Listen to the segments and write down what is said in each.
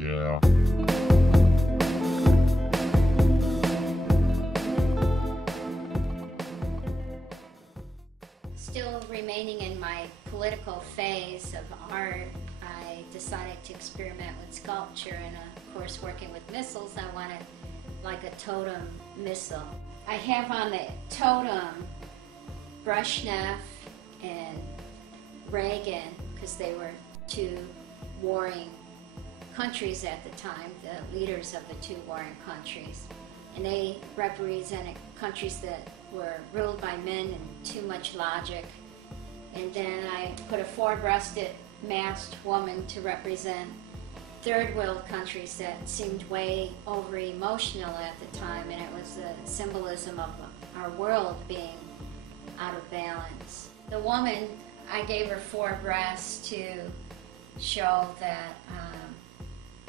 yeah. Still remaining in my political phase of art, I decided to experiment with sculpture, and of course working with missiles, I wanted like a totem missile. I have on the totem Brezhnev and Reagan, because they were two warring countries at the time, the leaders of the two warring countries. And they represented countries that were ruled by men and too much logic. And then I put a four-breasted masked woman to represent third world countries that seemed way over emotional at the time, and it was a symbolism of our world being out of balance. The woman, I gave her four breasts to show that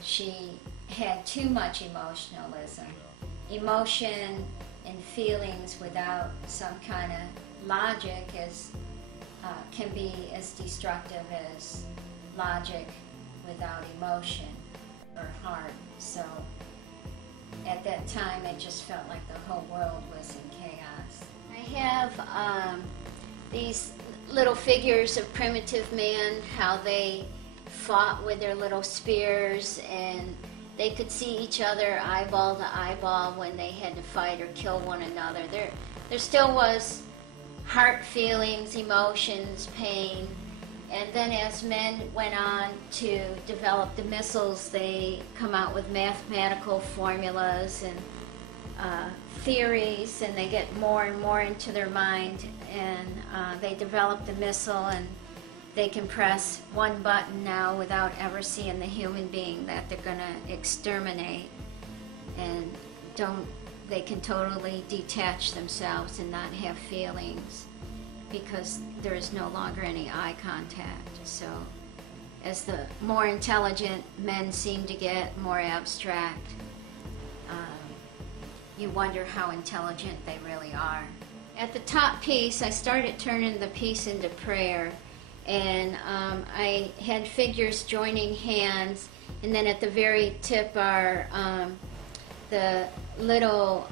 she had too much emotionalism. Emotion and feelings without some kind of logic can be as destructive as logic without emotion or heart. So at that time it just felt like the whole world was in chaos. I have these little figures of primitive man, how they fought with their little spears, and they could see each other eyeball to eyeball when they had to fight or kill one another. There still was heart feelings, emotions, pain. And then as men went on to develop the missiles, they come out with mathematical formulas and theories, and they get more and more into their mind, and they develop the missile, and they can press one button now without ever seeing the human being that they're going to exterminate, and they can totally detach themselves and not have feelings, because there is no longer any eye contact. So as the more intelligent men seem to get, more abstract, you wonder how intelligent they really are. At the top piece, I started turning the piece into prayer, and I had figures joining hands, and then at the very tip are the little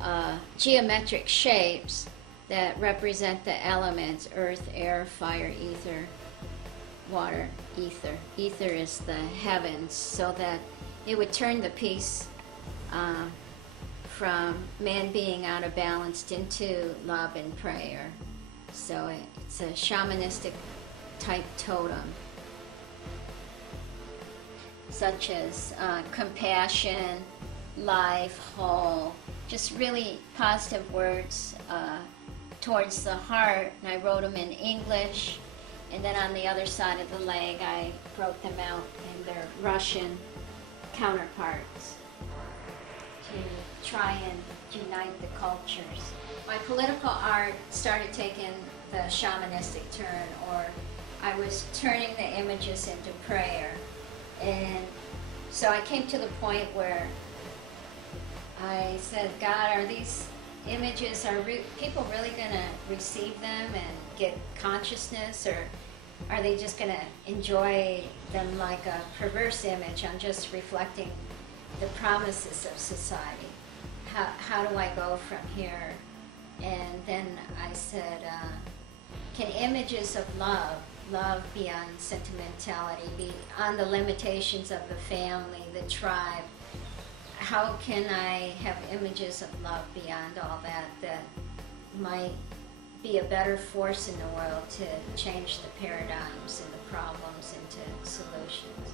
geometric shapes that represent the elements: earth, air, fire, ether, water, ether. Ether is the heavens, so that it would turn the piece from man being out of balance into love and prayer. So it's a shamanistic type totem, such as compassion, life, whole, just really positive words towards the heart. And I wrote them in English, and then on the other side of the leg I wrote them out in their Russian counterparts to try and unite the cultures. My political art started taking the shamanistic turn, or I was turning the images into prayer. And so I came to the point where I said, God, are these images, are people really going to receive them and get consciousness, or are they just going to enjoy them like a perverse image? I'm just reflecting the promises of society. How do I go from here? And then I said, can images of love beyond sentimentality, beyond the limitations of the family, the tribe, how can I have images of love beyond all that might be a better force in the world to change the paradigms and the problems into solutions?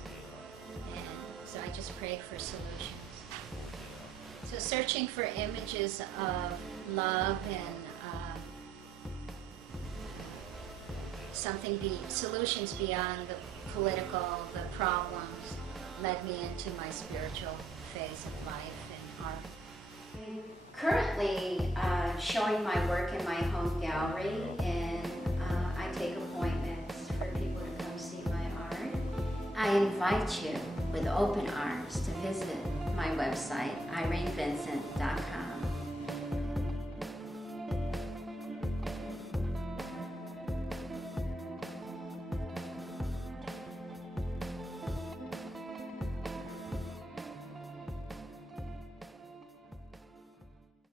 And so I just prayed for solutions. So searching for images of love and solutions beyond the political, the problems, led me into my spiritual phase of life and art. I'm currently showing my work in my home gallery, and I take appointments for people to come see my art. I invite you with open arms to visit my website, irenevincent.com.